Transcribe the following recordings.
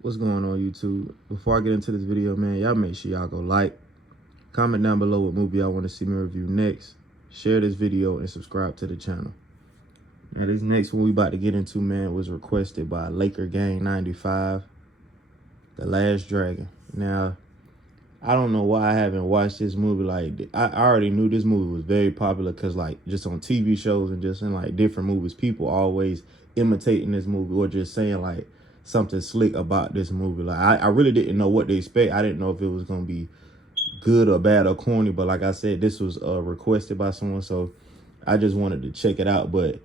What's going on, YouTube? Before I get into this video, man, y'all make sure y'all go like, comment down below what movie y'all want to see me review next, share this video, and subscribe to the channel. Now, this next one we about to get into, man, was requested by Laker Gang 95, The Last Dragon. Now, I don't know why I haven't watched this movie. Like, I already knew this movie was very popular because, like, just on TV shows and just in, like, different movies, people always imitating this movie or just saying, like, something slick about this movie. Like, I really didn't know what to expect. I didn't know if it was going to be good or bad or corny. But like I said, this was requested by someone, so I just wanted to check it out. But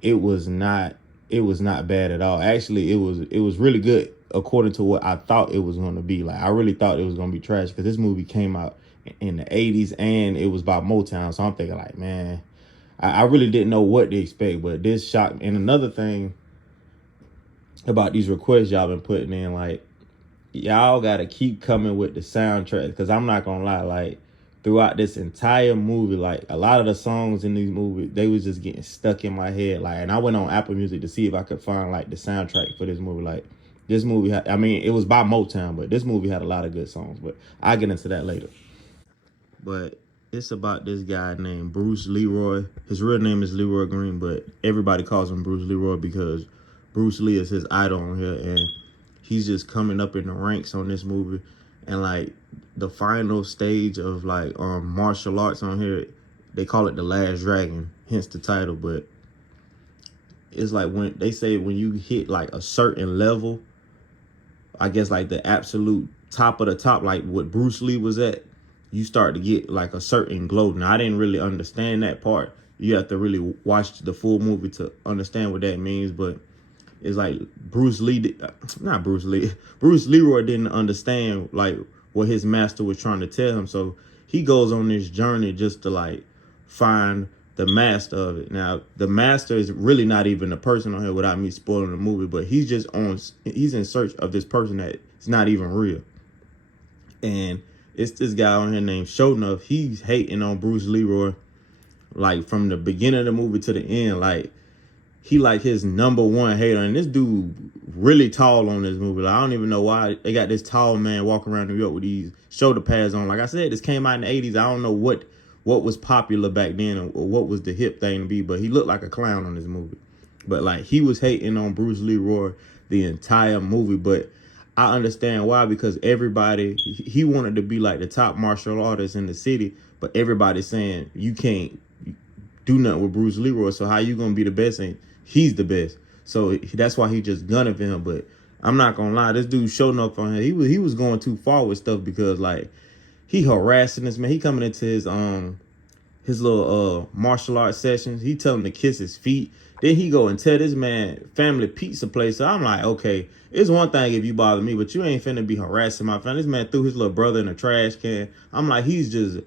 it was not bad at all. Actually, it was really good according to what I thought it was going to be. Like, I really thought it was going to be trash because this movie came out in the 80s and it was about Motown. So I'm thinking, like, man, I really didn't know what to expect. But this shocked me. And another thing about these requests y'all been putting in, like, y'all gotta keep coming with the soundtrack, because I'm not gonna lie, like, throughout this entire movie, like, a lot of the songs in these movies, they was just getting stuck in my head. Like, and I went on Apple Music to see if I could find, like, the soundtrack for this movie. Like, this movie had, I mean, it was by Motown, but this movie had a lot of good songs. But I'll get into that later. But it's about this guy named Bruce Leroy. His real name is Leroy Green, but everybody calls him Bruce Leroy because Bruce Lee is his idol on here, and he's just coming up in the ranks on this movie. And, like, the final stage of, like, martial arts on here, they call it The Last Dragon, hence the title. But it's like, when they say when you hit, like, a certain level, I guess, like, the absolute top of the top, like what Bruce Lee was at, you start to get, like, a certain glow. Now, I didn't really understand that part. You have to really watch the full movie to understand what that means. But it's like Bruce Leroy didn't understand, like, what his master was trying to tell him. So he goes on this journey just to, like, find the master of it. Now, the master is really not even a person on here without me spoiling the movie, but he's in search of this person that is not even real. And it's this guy on here named Sho'nuff. He's hating on Bruce Leroy, like, from the beginning of the movie to the end. Like, he, like, his #1 hater. And this dude really tall on this movie. Like, I don't even know why they got this tall man walking around New York with these shoulder pads on. Like I said, this came out in the 80s. I don't know what was popular back then or what was the hip thing to be, but he looked like a clown on this movie. But, like, he was hating on Bruce Leroy the entire movie. But I understand why, because everybody, he wanted to be, like, the top martial artist in the city, but everybody's saying you can't do nothing with Bruce Leroy, so how you gonna be the best? And he's the best. So that's why he just gunning for him. But I'm not gonna lie, this dude showing up on him, he was going too far with stuff, because, like, he harassing this man. He coming into his little martial arts sessions. He tell him to kiss his feet. Then he go and tell this man family pizza place. So I'm like, okay, it's one thing if you bother me, but you ain't finna be harassing my family. This man threw his little brother in a trash can. I'm like, he's just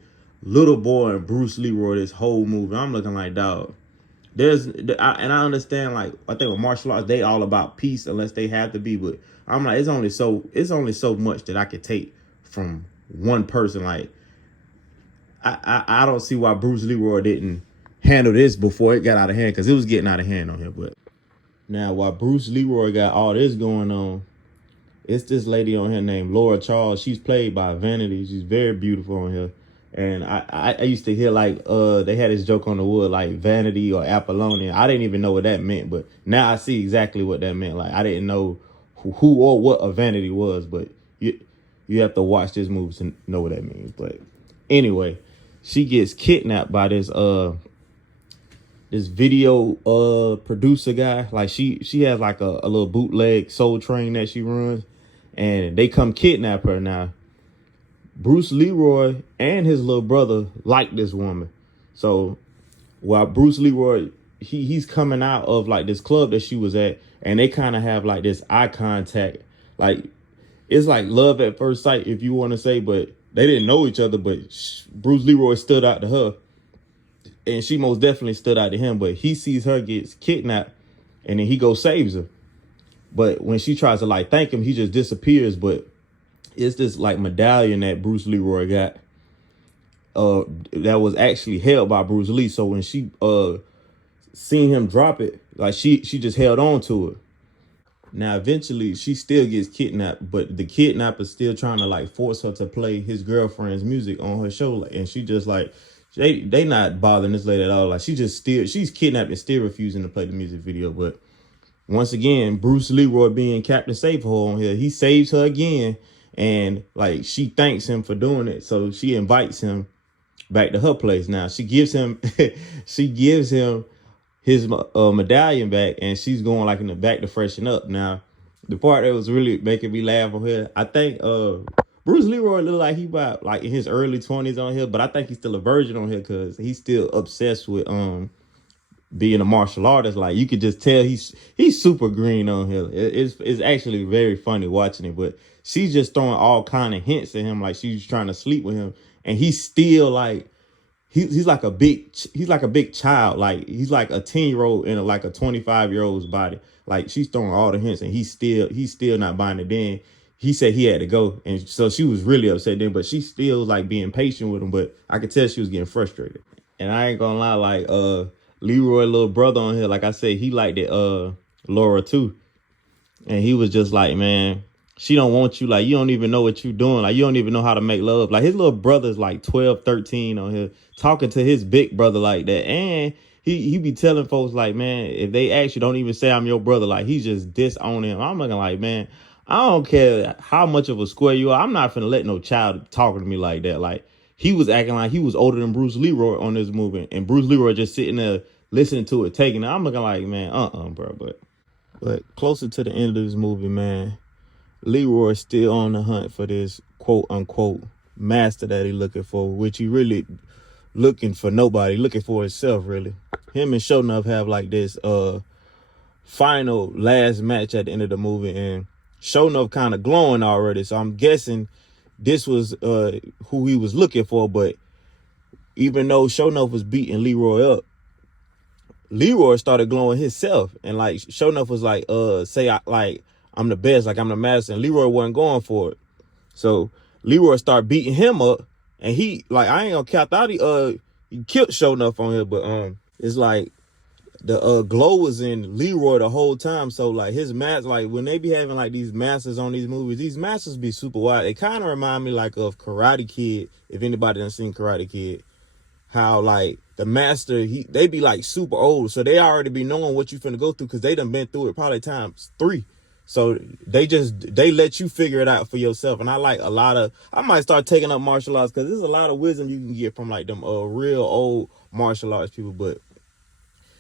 little boy and Bruce Leroy this whole movie. I'm looking like, dog. And I understand, like, I think with martial arts, they all about peace unless they have to be. But I'm like, it's only so much that I could take from one person. Like, I don't see why Bruce Leroy didn't handle this before it got out of hand, because it was getting out of hand on here. But now, while Bruce Leroy got all this going on, it's this lady on here named Laura Charles. She's played by Vanity. She's very beautiful on here. And I used to hear, like, they had this joke on the wood, like, vanity or Apollonia. I didn't even know what that meant, but now I see exactly what that meant. Like, I didn't know who or what a vanity was, but you have to watch this movie to know what that means. But anyway, she gets kidnapped by this video producer guy. Like, she has, like, a little bootleg Soul Train that she runs, and they come kidnap her. Now, Bruce Leroy and his little brother like this woman. So while Bruce Leroy, he's coming out of, like, this club that she was at, and they kind of have, like, this eye contact. Like, it's like love at first sight, if you want to say, but they didn't know each other. But Bruce Leroy stood out to her, and she most definitely stood out to him. But he sees her gets kidnapped, and then he goes saves her. But when she tries to, like, thank him, he just disappears. But it's this, like, medallion that Bruce Leroy got that was actually held by Bruce Lee. So when she seen him drop it, like, she just held on to it. Now, eventually, she still gets kidnapped, but the kidnapper's still trying to like force her to play his girlfriend's music on her show, and she just like they not bothering this lady at all. Like she's kidnapped and still refusing to play the music video. But once again, Bruce Leroy being Captain Save her on here, he saves her again, and like she thanks him for doing it, so she invites him back to her place. Now she gives him she gives him his medallion back, and she's going like in the back to freshen up. Now, the part that was really making me laugh on here, I think Bruce Leroy look like he about like in his early 20s on here, but I think he's still a virgin on here because he's still obsessed with being a martial artist. Like you could just tell he's super green on here. It's actually very funny watching it, but she's just throwing all kind of hints at him, like she's trying to sleep with him, and he's still like he's like a big child. Like he's like a 10-year-old in like a 25-year-old's body. Like she's throwing all the hints, and he's still not buying it. Then he said he had to go, and so she was really upset then, but she still like being patient with him. But I could tell she was getting frustrated. And I ain't gonna lie, like Leroy little brother on here, like I said, he liked it Laura too. And he was just like, man, she don't want you. Like, you don't even know what you doing. Like, you don't even know how to make love. Like, his little brother's like 12, 13 on here, talking to his big brother like that. And he be telling folks like, man, if they actually don't even say I'm your brother, like, he's just disowning him. I'm looking like, man, I don't care how much of a square you are. I'm not finna let no child talk to me like that. Like, he was acting like he was older than Bruce Leroy on this movie. And Bruce Leroy just sitting there listening to it, taking it. I'm looking like, man, bro. But closer to the end of this movie, man, Leroy's still on the hunt for this quote unquote master that he looking for, which he really looking for nobody, looking for himself, really. Him and Sho'nuff have like this final last match at the end of the movie, and Sho'nuff kind of glowing already. So I'm guessing this was who he was looking for. But even though Sho'nuff was beating Leroy up, Leroy started glowing himself, and like Sho'nuff was like, I'm the best, like I'm the master, and Leroy wasn't going for it. So Leroy started beating him up, and he like, I ain't gonna count out, he killed Sho'nuff on here, but it's like the glow was in Leroy the whole time. So like his match, like when they be having like these masters on these movies, these masters be super wide. They kind of remind me like of Karate Kid, if anybody done seen Karate Kid. How like the master, they be like super old, so they already be knowing what you finna go through because they done been through it probably times 3. So they let you figure it out for yourself. And I like I might start taking up martial arts because there's a lot of wisdom you can get from like them real old martial arts people. But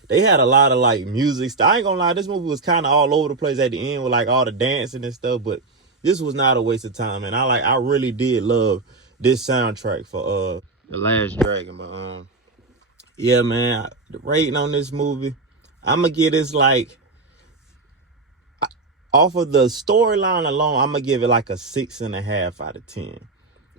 they had a lot of like music. I ain't gonna lie, this movie was kind of all over the place at the end with like all the dancing and stuff. But this was not a waste of time, and I really did love this soundtrack for The Last Dragon. But yeah, man, the rating on this movie, I'm gonna give this like, off of the storyline alone, I'm gonna give it like a 6.5 out of 10.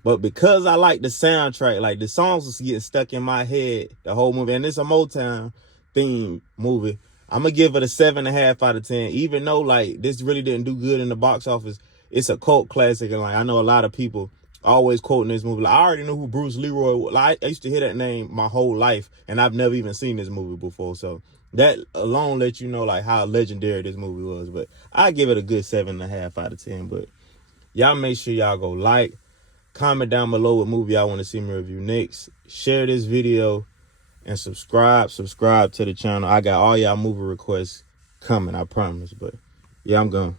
But because I like the soundtrack, like the songs was getting stuck in my head the whole movie, and it's a Motown theme movie, I'm gonna give it a 7.5 out of 10. Even though like this really didn't do good in the box office, it's a cult classic, and like I know a lot of people always quoting this movie. Like, I already knew who Bruce Leroy was. Like, I used to hear that name my whole life, and I've never even seen this movie before. So that alone lets you know like how legendary this movie was. But I give it a good 7.5 out of 10. But y'all make sure y'all go like, comment down below what movie y'all want to see me review next. Share this video and subscribe to the channel. I got all y'all movie requests coming, I promise. But yeah, I'm gone.